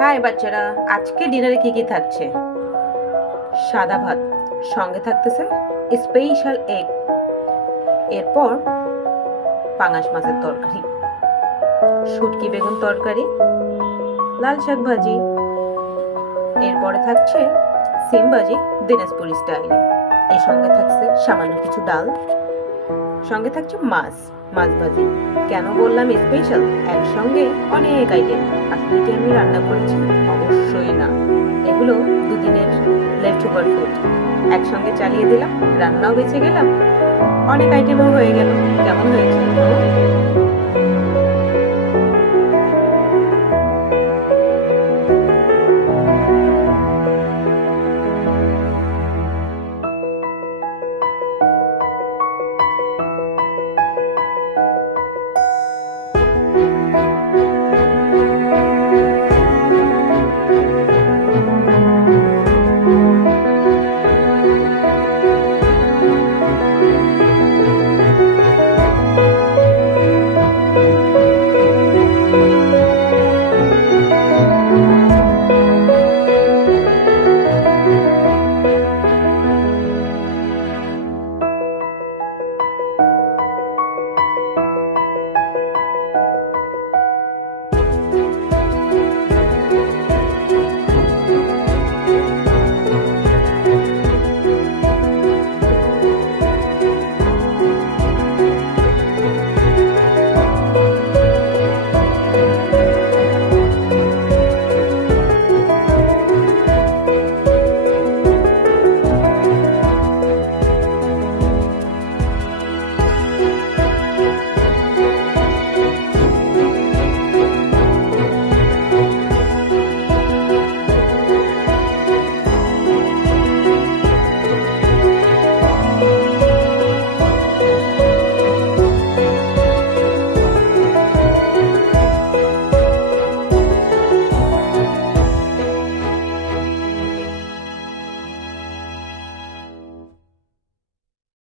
High বাচ্চারা, আজকে ডিনারে কি কি থাকছে? সাদা ভাত, সঙ্গে থাকতেছে স্পেশাল এগ, এরপর পাঙাশ মাছের তরকারি, শুটকি বেগুন তরকারি, লাল শাক ভাজি, এরপরে থাকছে সিম ভাজি দিনাজপুরি স্টাইলে। এর সঙ্গে থাকছে সামান্য কিছু ডাল, সঙ্গে থাকছে মাছ ভাজি। কেন বললাম স্পেশাল? একসঙ্গে অনেক আইটেম। আসলে কি আমি রান্না করেছি? অবশ্যই না, এগুলো দুদিনের লেফট ওভার ফুড। একসঙ্গে চালিয়ে দিলাম, রান্নাও বেঁচে গেলাম, অনেক আইটেমও হয়ে গেল। কেমন হয়েছে?